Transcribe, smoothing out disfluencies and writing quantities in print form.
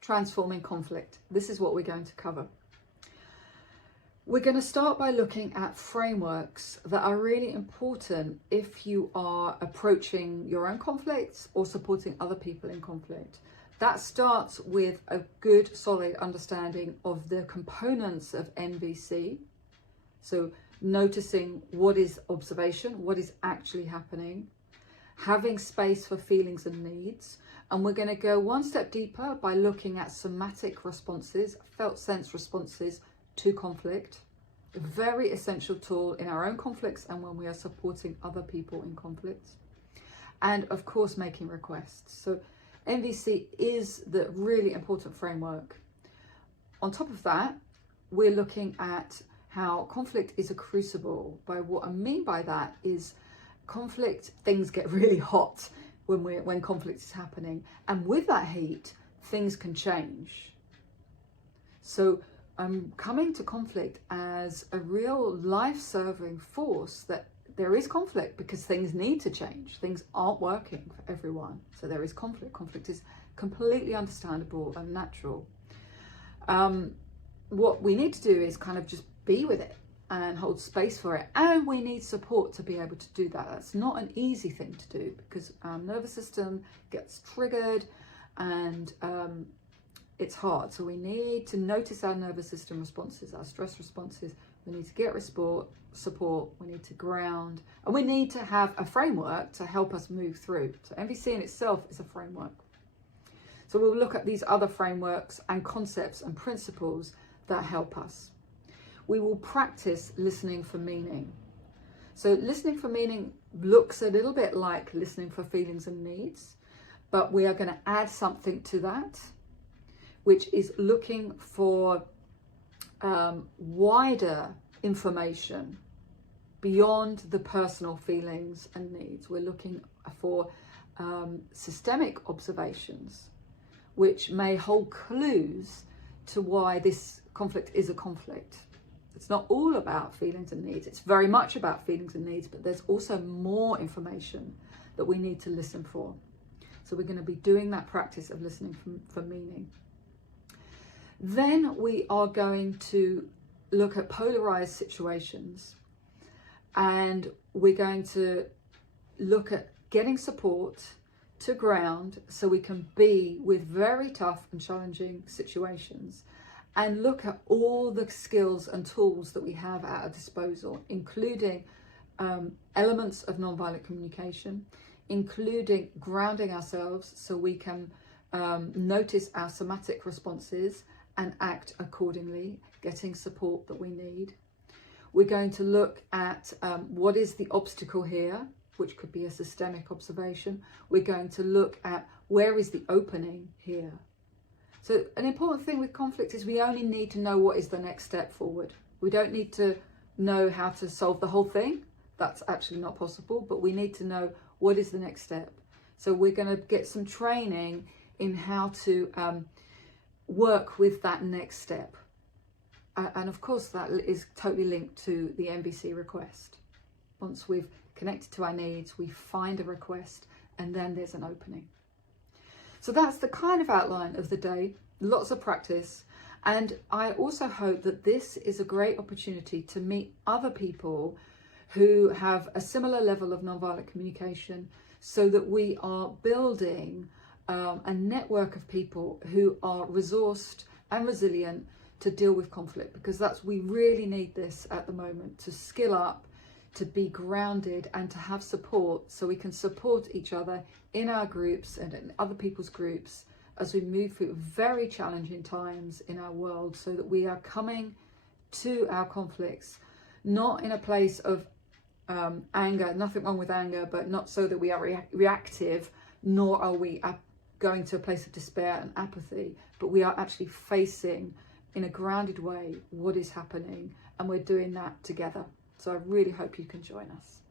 transforming conflict. This is what we're going to cover. We're going to start by looking at frameworks that are really important if you are approaching your own conflicts or supporting other people in conflict. That starts with a good, solid understanding of the components of NVC. So noticing what is observation, what is actually happening, having space for feelings and needs. And we're going to go one step deeper by looking at somatic responses, felt sense responses to conflict, a very essential tool in our own conflicts and when we are supporting other people in conflicts. And of course, making requests. So NVC is the really important framework. On top of that, we're looking at how conflict is a crucible. By what I mean by that is conflict, things get really hot when conflict is happening. And with that heat, things can change. So I'm coming to conflict as a real life-serving force, that there is conflict because things need to change. Things aren't working for everyone. So there is conflict. Conflict is completely understandable and natural. What we need to do is kind of just be with it and hold space for it. And we need support to be able to do that. That's not an easy thing to do because our nervous system gets triggered and it's hard. So we need to notice our nervous system responses, our stress responses. We need to get support, we need to ground, and we need to have a framework to help us move through. So NVC in itself is a framework. So we'll look at these other frameworks and concepts and principles that help us. We will practice listening for meaning. So listening for meaning looks a little bit like listening for feelings and needs, but we are going to add something to that, which is looking for wider information beyond the personal feelings and needs. We're looking for systemic observations, which may hold clues to why this conflict is a conflict. It's not all about feelings and needs. It's very much about feelings and needs, but there's also more information that we need to listen for. So we're going to be doing that practice of listening for meaning. Then we are going to look at polarized situations, and we're going to look at getting support to ground so we can be with very tough and challenging situations, and look at all the skills and tools that we have at our disposal, including elements of nonviolent communication, including grounding ourselves so we can notice our somatic responses and act accordingly, getting support that we need. We're going to look at what is the obstacle here, which could be a systemic observation. We're going to look at where is the opening here. So an important thing with conflict is we only need to know what is the next step forward. We don't need to know how to solve the whole thing. That's actually not possible, but we need to know what is the next step. So we're going to get some training in how to work with that next step. And of course, that is totally linked to the NVC request. Once we've connected to our needs, we find a request, and then there's an opening. So that's the kind of outline of the day, lots of practice. And I also hope that this is a great opportunity to meet other people who have a similar level of nonviolent communication, so that we are building a network of people who are resourced and resilient to deal with conflict, because we really need this at the moment, to skill up, to be grounded, and to have support so we can support each other in our groups and in other people's groups as we move through very challenging times in our world, so that we are coming to our conflicts not in a place of anger, nothing wrong with anger, but not so that we are reactive, nor are we going to a place of despair and apathy, but we are actually facing in a grounded way what is happening, and we're doing that together. So I really hope you can join us.